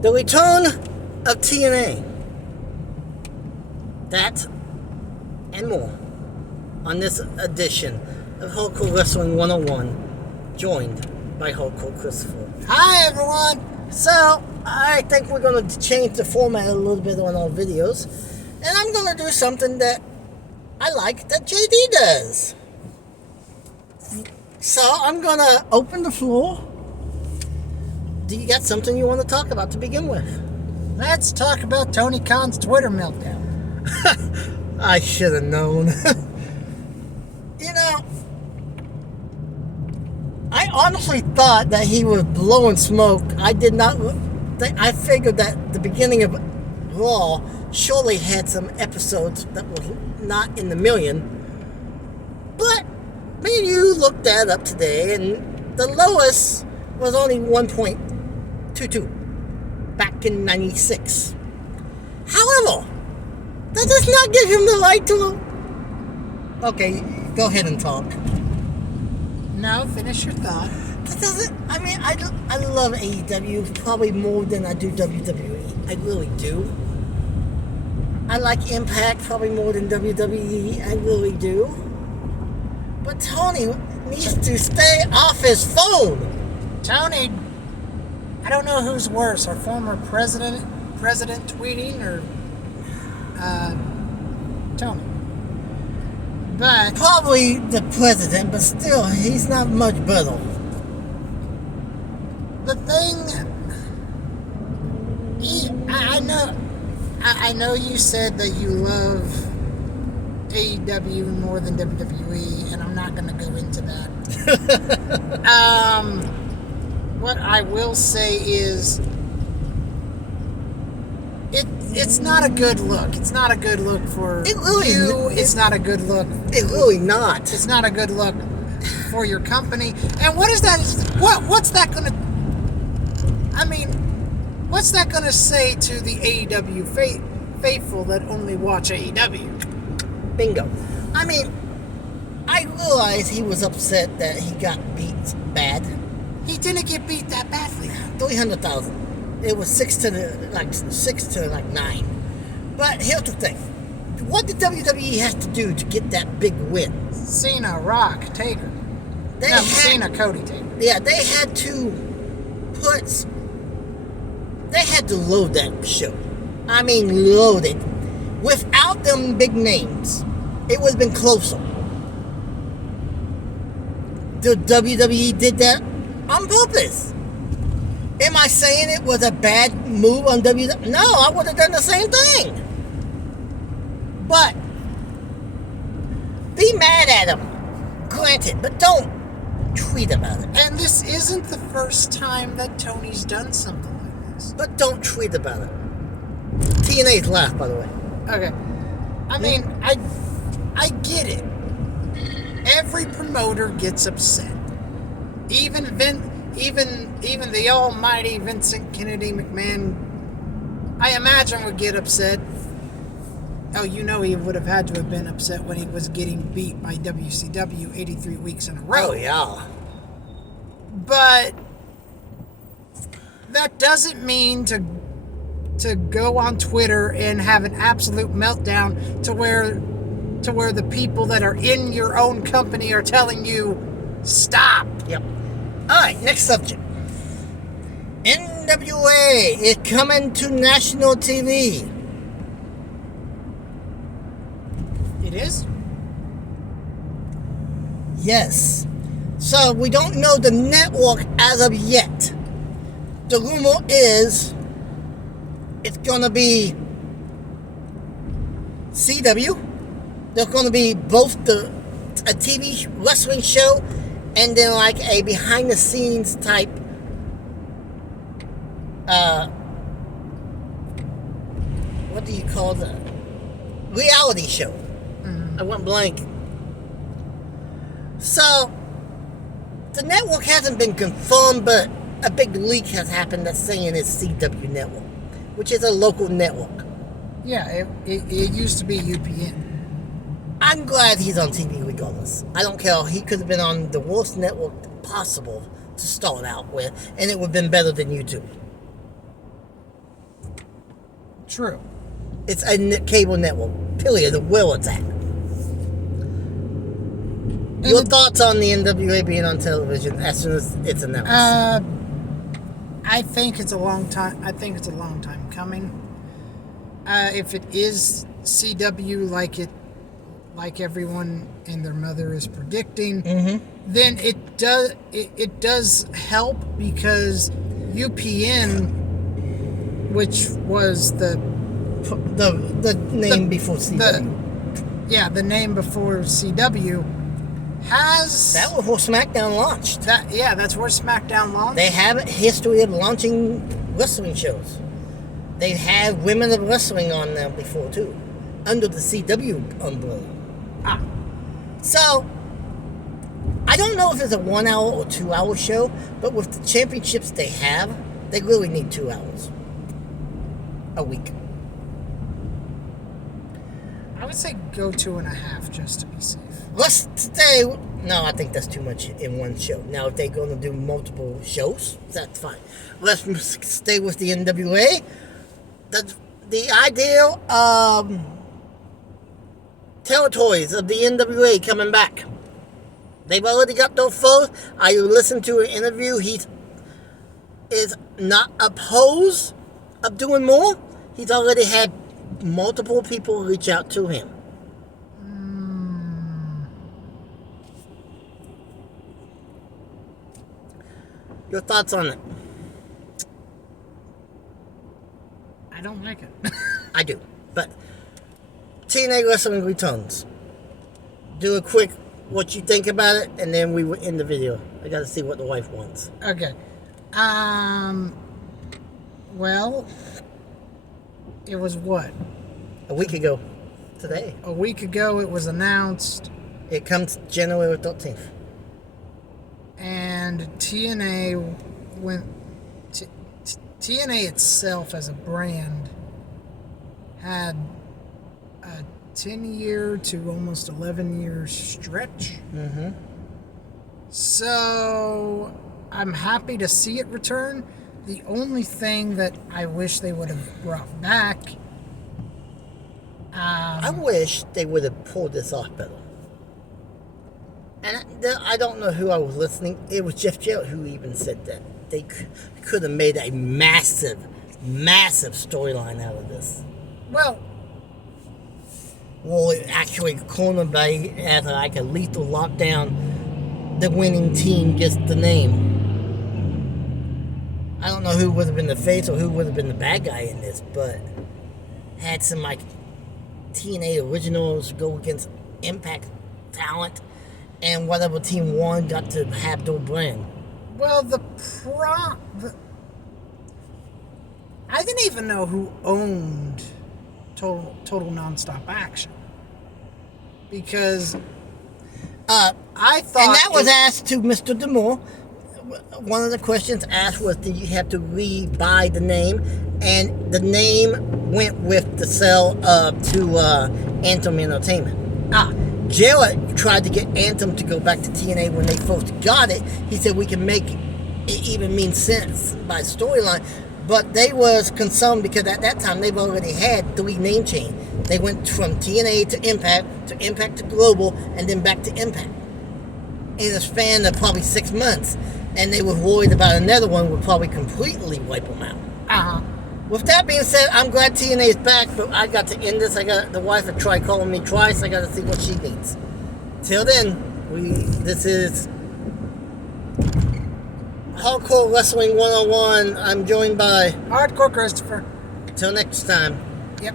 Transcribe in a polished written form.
The return of TNA. That and more on this edition of Hardcore Wrestling 101, joined by Hardcore Christopher. Hi, everyone. So, I think we're going to change the format a little bit on our videos, and I'm going to do something that I like that JD does. So, I'm going to open the floor. Do you got something you want to talk about to begin with? Let's talk about Tony Khan's Twitter meltdown. I should have known. You know, I honestly thought that he was blowing smoke. I did not. I figured that the beginning of Raw surely had some episodes that were not in the million. But me and you looked that up today, and the lowest was only 1.22 back in '96. However, that does not give him the right to. Okay, go ahead and talk. No, finish your thought. That doesn't. I mean, I love AEW probably more than I do WWE. I really do. I like Impact probably more than WWE. I really do. But Tony needs to stay off his phone. Tony, I don't know who's worse, our former president tweeting or Tony. But Probably the president, but still, he's not much better. the thing, I know you said that you love AEW more than WWE, and I'm not going to go into that. What I will say is, it's not a good look. It's not a good look for you. It's not a good look. It's really not. It's not a good look for your company. And what is that? What's that going to? I mean, what's that going to say to the AEW faithful that only watch AEW? Bingo. I mean, I realize he was upset that he got beat bad. He didn't get beat that badly. 300,000. It was 6 to 9. But here's the thing. What did WWE have to do to get that big win? Cena, Rock, Taker. Cena, Cody, Taker. Yeah, they had to load that show. I mean, load it. Without them big names, it would have been closer. The WWE did that on purpose. Am I saying it was a bad move on WWE? No, I would have done the same thing. But be mad at him, granted, but don't tweet about it. And this isn't the first time that Tony's done something like this. But don't tweet about it. TNA's laugh, by the way. Okay. I mean, I get it. Every promoter gets upset. Even the almighty Vincent Kennedy McMahon, I imagine, would get upset. Oh, you know he would have had to have been upset when he was getting beat by WCW 83 weeks in a row. Oh, yeah. But that doesn't mean to go on Twitter and have an absolute meltdown to where the people that are in your own company are telling you, stop. Yep. Alright, next subject. NWA is coming to national TV. It is? Yes. So we don't know the network as of yet. The rumor is it's going to be CW. There's going to be both a TV wrestling show and then like a behind the scenes type what do you call that? Reality show. I went blank. So the network hasn't been confirmed, but a big leak has happened that's saying it's CW Network, which is a local network. Yeah, it used to be UPN. I'm glad he's on TV regardless. I don't care. He could have been on the worst network possible to start out with, and it would have been better than YouTube. True. It's a cable network. Period. Where it's at. Your thoughts on the NWA being on television as soon as it's announced? I think it's a long time. I think it's a long time coming. If it is CW like everyone and their mother is predicting, then it does help because UPN, which was the name before CW. The name before CW has That was where SmackDown launched. That's where SmackDown launched. They have a history of launching wrestling shows. They've had Women of Wrestling on them before too, under the CW umbrella. So I don't know if it's a 1 hour or 2 hour show, but with the championships they have, they really need 2 hours a week. I would say go 2.5 just to be safe. Let's stay. No, I think that's too much in one show. Now, if they're going to do multiple shows, that's fine. Let's stay with the NWA. The ideal territories of the NWA coming back. They've already got those foes. I listened to an interview. He is not opposed of doing more. He's already had multiple people reach out to him. Your thoughts on it? I don't like it. I do. But TNA Wrestling returns. Do a quick what you think about it, and then we will end the video. I gotta see what the wife wants. Okay. Well, it was what? A week ago. Today. A week ago it was announced. It comes January 13th. And TNA went... TNA itself as a brand had a 10-year to almost 11-year stretch. So I'm happy to see it return. The only thing that I wish they would have brought back... I wish they would have pulled this off better. And I don't know who I was listening. It was Jeff Jarrett who even said that. They could have made a massive storyline out of this. Well, actually cornered by as like a lethal lockdown, the winning team gets the name. I don't know who would have been the face or who would have been the bad guy in this, but had some like TNA originals go against Impact talent, and whatever team won got to have their brand. well, I didn't even know who owned Total Nonstop Action, because I thought, and that was asked to Mr. D'Amore. One of the questions asked was, did you have to re-buy the name? And the name went with the sale to Anthem Entertainment. Jarrett tried to get Anthem to go back to TNA when they first got it. He said we can make it even mean sense by storyline. But they was concerned because at that time they've already had 3 name change. They went from TNA to Impact to Global, and then back to Impact in a span of probably 6 months. And they were worried about another one would probably completely wipe them out. With that being said, I'm glad TNA is back, but I got to end this. The wife had tried calling me twice. I got to see what she needs. Till then, this is Hardcore Wrestling 101. I'm joined by Hardcore Christopher. Till next time. Yep.